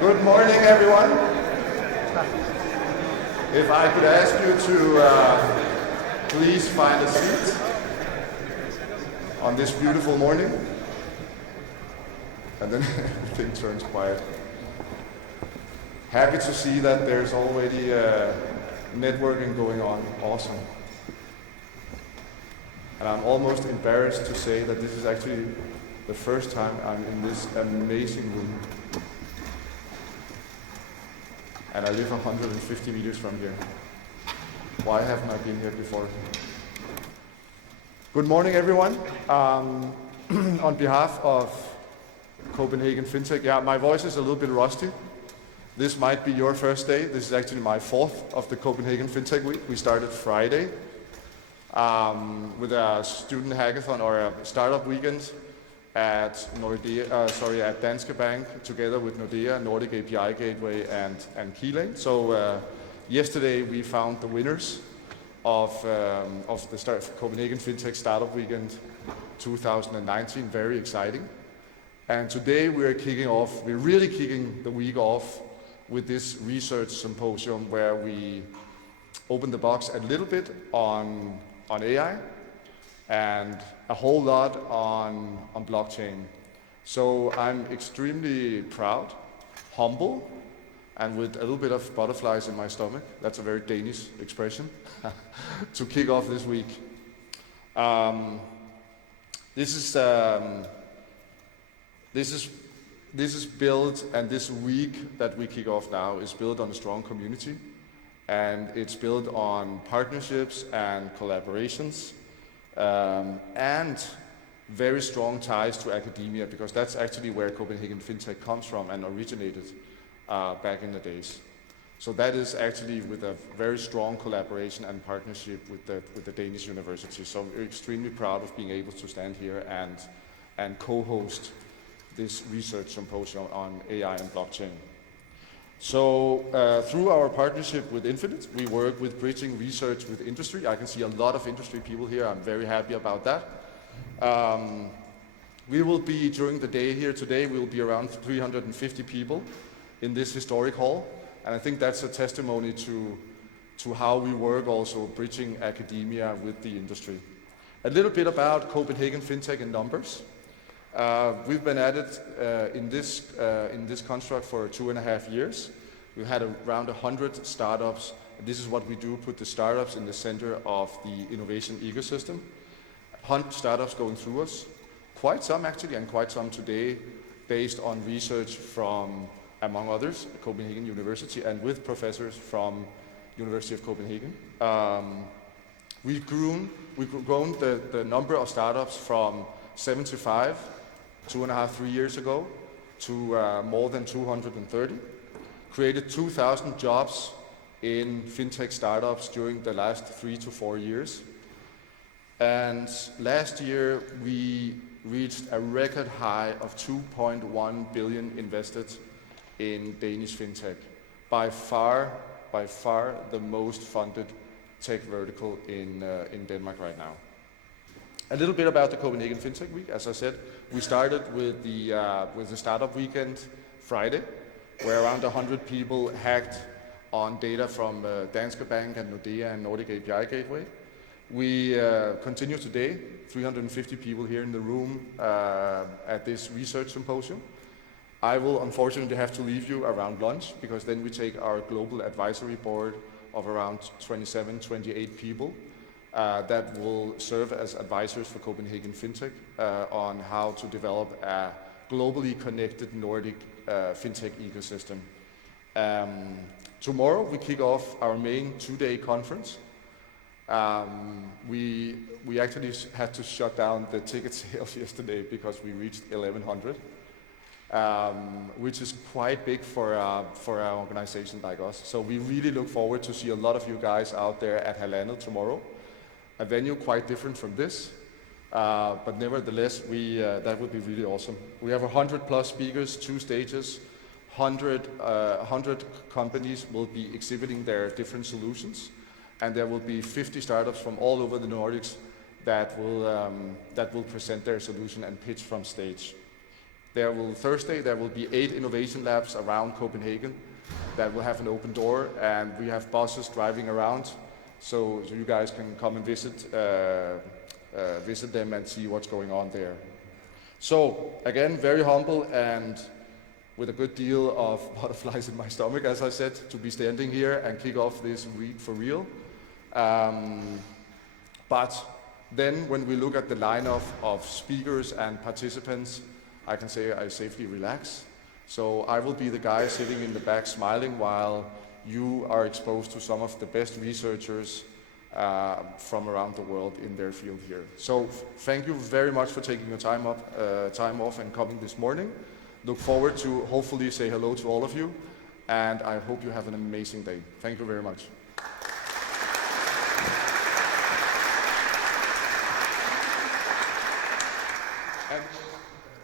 Good morning, everyone. If I could ask you to please find a seat on this beautiful morning. And then everything turns quiet. Happy to see that there's already networking going on. Awesome. And I'm almost embarrassed to say that this is actually the first time I'm in this amazing room. And I live 150 meters from here. Why haven't I been here before? Good morning, everyone. On behalf of Copenhagen Fintech, yeah, my voice is a little bit rusty. This might be your first day. This is actually my fourth of the Copenhagen Fintech Week. We started Friday with a student hackathon or a startup weekend at at Danske Bank, together with Nordea, Nordic API Gateway, and Keylane. So yesterday we found the winners of the Copenhagen Fintech Startup Weekend 2019. Very exciting. And today we're really kicking the week off with this research symposium where we open the box a little bit on AI and a whole lot on blockchain. So I'm extremely proud, humble, and with a little bit of butterflies in my stomach, that's a very Danish expression, to kick off this week. This is built, and this week that we kick off now is built on a strong community, and it's built on partnerships and collaborations, and very strong ties to academia, because that's actually where Copenhagen Fintech comes from and originated back in the days. So that is actually with a very strong collaboration and partnership with the Danish university. So we're extremely proud of being able to stand here and co-host this research symposium on AI and blockchain. So through our partnership with Infinite, we work with bridging research with industry. I can see a lot of industry people here. I'm very happy about that. We will be, during the day here today, we will be around 350 people in this historic hall. And I think that's a testimony to how we work also bridging academia with the industry. A little bit about Copenhagen Fintech in numbers. We've been at it in this construct for 2.5 years. We've had around 100 startups. This is what we do, put the startups in the center of the innovation ecosystem. 100 startups going through us, quite some actually, and quite some today, based on research from, among others, Copenhagen University, and with professors from University of Copenhagen. We've grown the number of startups from 75 2.5-3 years ago to more than 230. Created 2,000 jobs in fintech startups during the last 3 to 4 years. And last year we reached a record high of 2.1 billion invested in Danish fintech. By far the most funded tech vertical in Denmark right now. A little bit about the Copenhagen Fintech Week. As I said, we started with the startup weekend Friday, where around 100 people hacked on data from Danske Bank and Nordea and Nordic API Gateway. We continue today, 350 people here in the room at this research symposium. I will unfortunately have to leave you around lunch, because then we take our global advisory board of around 27, 28 people that will serve as advisors for Copenhagen Fintech on how to develop a globally connected Nordic fintech ecosystem. Tomorrow we kick off our main 2-day conference. We actually had to shut down the ticket sales yesterday because we reached 1,100, which is quite big for an organization like us. So we really look forward to see a lot of you guys out there at Hallandet tomorrow. A venue quite different from this, but nevertheless, that would be really awesome. We have 100+ speakers, 2 stages, 100 companies will be exhibiting their different solutions, and there will be 50 startups from all over the Nordics that will present their solution and pitch from stage. Thursday there will be 8 innovation labs around Copenhagen that will have an open door, and we have buses driving around, so you guys can come and visit them and see what's going on there. So again, very humble and with a good deal of butterflies in my stomach, as I said, to be standing here and kick off this week for real. But then when we look at the lineup of speakers and participants, I can say I safely relax. So I will be the guy sitting in the back smiling while you are exposed to some of the best researchers from around the world in their field here. So thank you very much for taking your time off and coming this morning. Look forward to hopefully say hello to all of you, and I hope you have an amazing day. Thank you very much.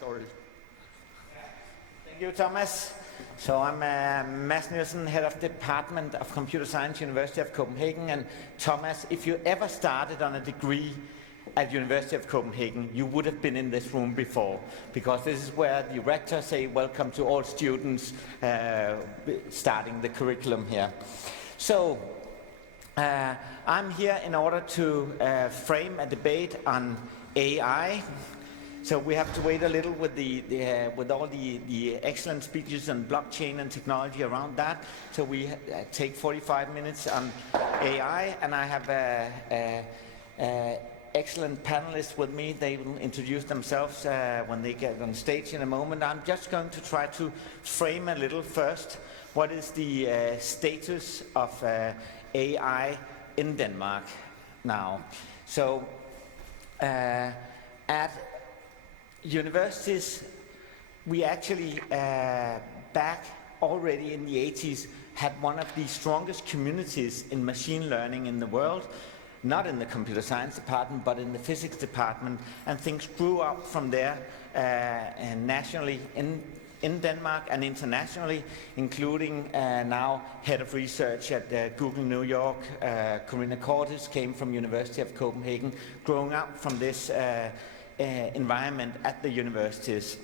Sorry. Thank you, Thomas. So I'm Mads Nielsen, Head of Department of Computer Science, University of Copenhagen. And Thomas, if you ever started on a degree at University of Copenhagen, you would have been in this room before, because this is where the rector say welcome to all students starting the curriculum here. So I'm here in order to frame a debate on AI. So we have to wait a little with with all the excellent speeches on blockchain and technology around that. So we take 45 minutes on AI, and I have excellent panelists with me. They will introduce themselves when they get on stage in a moment. I'm just going to try to frame a little first. What is the status of AI in Denmark now? So at universities, we actually back already in the 80s had one of the strongest communities in machine learning in the world, not in the computer science department, but in the physics department, and things grew up from there and nationally in Denmark and internationally, including now head of research at Google New York, Corinna Cortis, came from University of Copenhagen, growing up from this environment at the universities.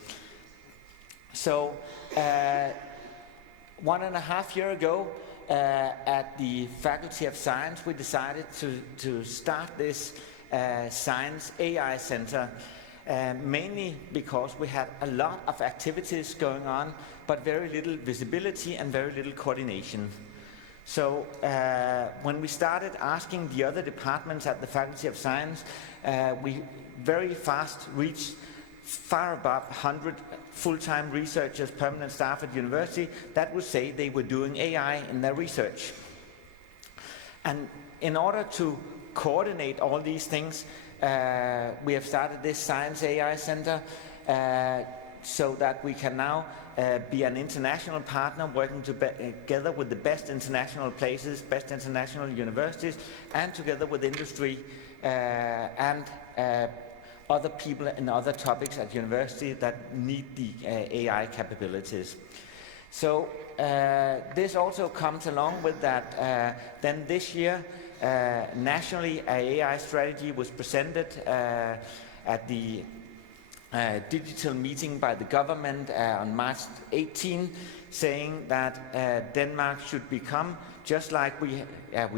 So 1.5 years ago, at the Faculty of Science, we decided to start this Science AI Center, mainly because we had a lot of activities going on, but very little visibility and very little coordination. So when we started asking the other departments at the Faculty of Science, we very fast reached far above 100 full-time researchers, permanent staff at university that would say they were doing AI in their research. And in order to coordinate all these things, we have started this Science AI Center so that we can now be an international partner working together with the best international places, best international universities, and together with industry and other people in other topics at university that need the AI capabilities. So this also comes along with that. Then this year, nationally, an AI strategy was presented at the digital meeting by the government on March 18, saying that Denmark should become, just like we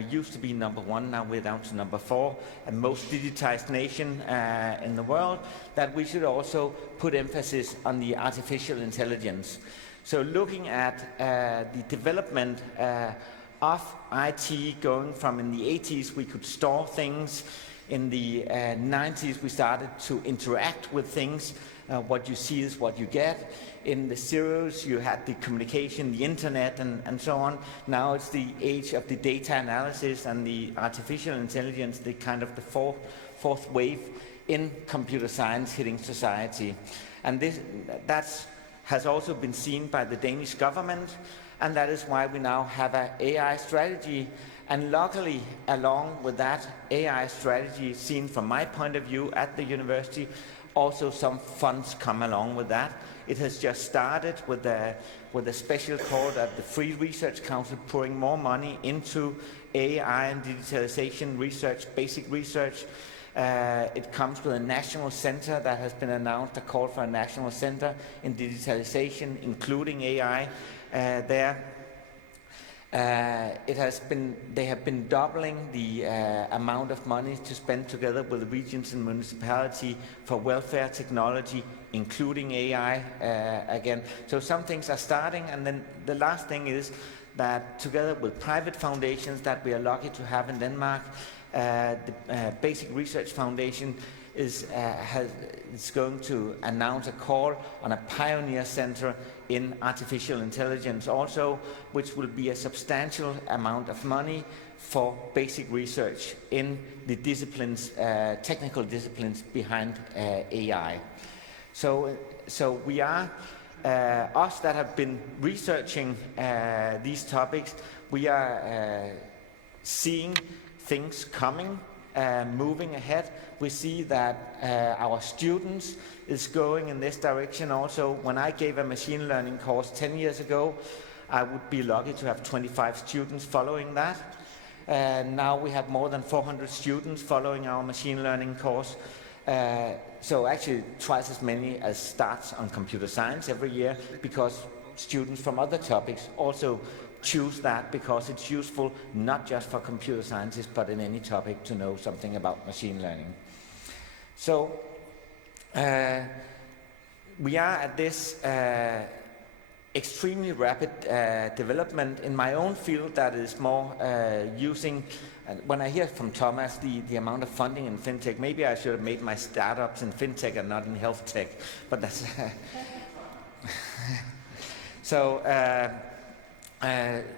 used to be #1, now we're down to #4, and most digitized nation in the world, that we should also put emphasis on the artificial intelligence. So looking at the development of IT going from in the 80s, we could store things. In the 90s, we started to interact with things. What you see is what you get. In the zeros, you had the communication, the internet, and so on. Now it's the age of the data analysis and the artificial intelligence, the kind of the fourth wave in computer science hitting society. And that has also been seen by the Danish government, and that is why we now have an AI strategy. And luckily, along with that AI strategy, seen from my point of view at the university, also some funds come along with that. It has just started with a special call at the Free Research Council, pouring more money into AI and digitalization research, basic research. It comes with a national center that has been announced, a call for a national center in digitalization, including AI there. They have been doubling the amount of money to spend together with the regions and municipality for welfare technology, including AI again. So some things are starting, and then the last thing is that together with private foundations that we are lucky to have in Denmark, the Basic Research Foundation is going to announce a call on a pioneer center in artificial intelligence also, which will be a substantial amount of money for basic research in the disciplines, technical disciplines behind AI. So we are, us that have been researching these topics, we are seeing things coming, moving ahead. We see that our students is going in this direction also. When I gave a machine learning course 10 years ago, I would be lucky to have 25 students following that. Now we have more than 400 students following our machine learning course. So actually twice as many as starts on computer science every year, because students from other topics also choose that because it's useful not just for computer scientists but in any topic to know something about machine learning. So we are at this extremely rapid development in my own field that is more using, when I hear from Thomas the amount of funding in fintech, maybe I should have made my startups in fintech and not in health tech, but that's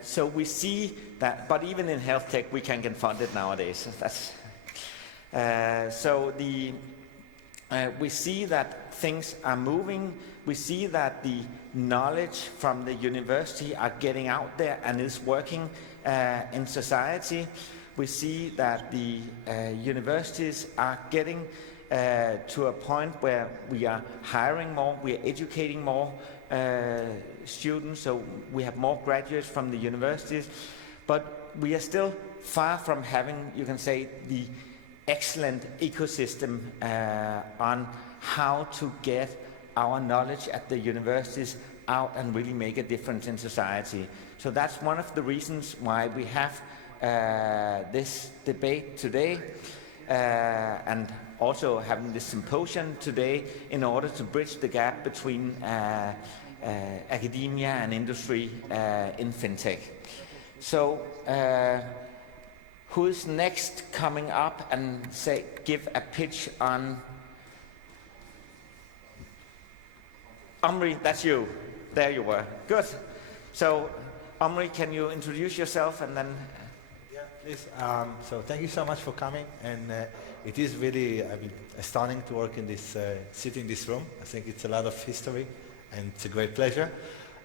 so we see that, but even in health tech we can get funded nowadays. That's, we see that things are moving. We see that the knowledge from the university are getting out there and is working in society. We see that the universities are getting to a point where we are hiring more, we are educating more students, so we have more graduates from the universities, but we are still far from having, you can say, the excellent ecosystem on how to get our knowledge at the universities out and really make a difference in society. So that's one of the reasons why we have this debate today and also having this symposium today in order to bridge the gap between academia and industry in fintech. So who is next coming up and give a pitch on? Omri, that's you. There you were. Good. So Omri, can you introduce yourself and then? Yeah, please. So thank you so much for coming, and it is really astounding to work in this, sit in this room. I think it's a lot of history, and it's a great pleasure.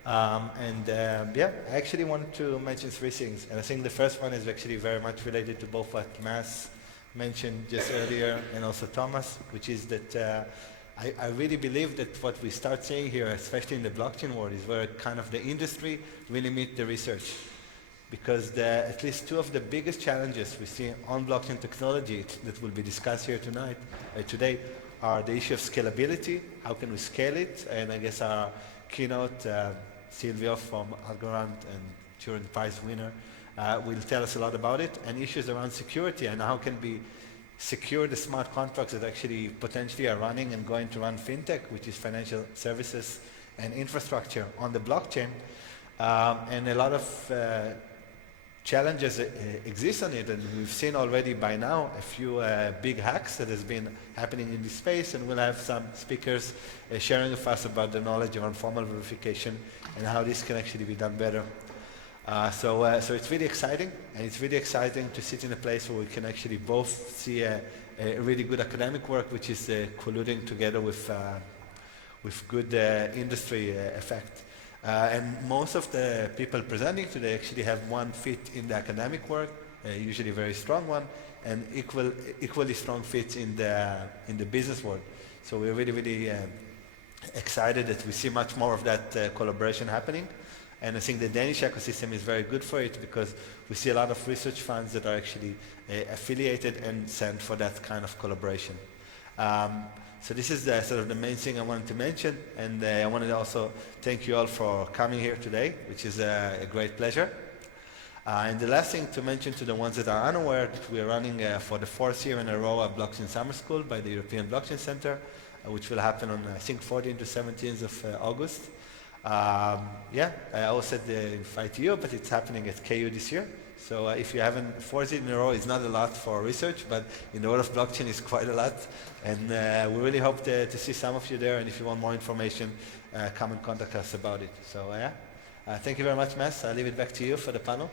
Yeah, I actually wanted to mention three things, and I think the first one is actually very much related to both what Mas mentioned just earlier and also Thomas, which is that I really believe that what we start saying here, especially in the blockchain world, is where kind of the industry really meet the research. Because at least two of the biggest challenges we see on blockchain technology that will be discussed here today are the issue of scalability. How can we scale it? And I guess our keynote, Silvio from Algorand and Turing Prize winner, will tell us a lot about it, and issues around security and how can we secure the smart contracts that actually potentially are running and going to run fintech, which is financial services and infrastructure on the blockchain. And a lot of challenges exist on it, and we've seen already by now a few big hacks that has been happening in this space, and we'll have some speakers sharing with us about the knowledge around formal verification and how this can actually be done better. So it's really exciting, and it's really exciting to sit in a place where we can actually both see a really good academic work, which is colluding together with good industry effect. And most of the people presenting today actually have one fit in the academic work, usually a very strong one, and equally strong fits in the business world. So we're really, really excited that we see much more of that collaboration happening. And I think the Danish ecosystem is very good for it because we see a lot of research funds that are actually affiliated and sent for that kind of collaboration. So this is the, sort of the main thing I wanted to mention, and I wanted to also thank you all for coming here today, which is a great pleasure. And the last thing to mention to the ones that are unaware, that we are running for the 4th year in a row a Blockchain Summer School by the European Blockchain Center, which will happen on, I think, 14th to 17th of August. Yeah, I also said invite you, but it's happening at KU this year. So if you haven't, 4th year in a row is not a lot for research, but in the world of blockchain is quite a lot. And we really hope to see some of you there. And if you want more information, come and contact us about it. So yeah, thank you very much, Mas. I'll leave it back to you for the panel.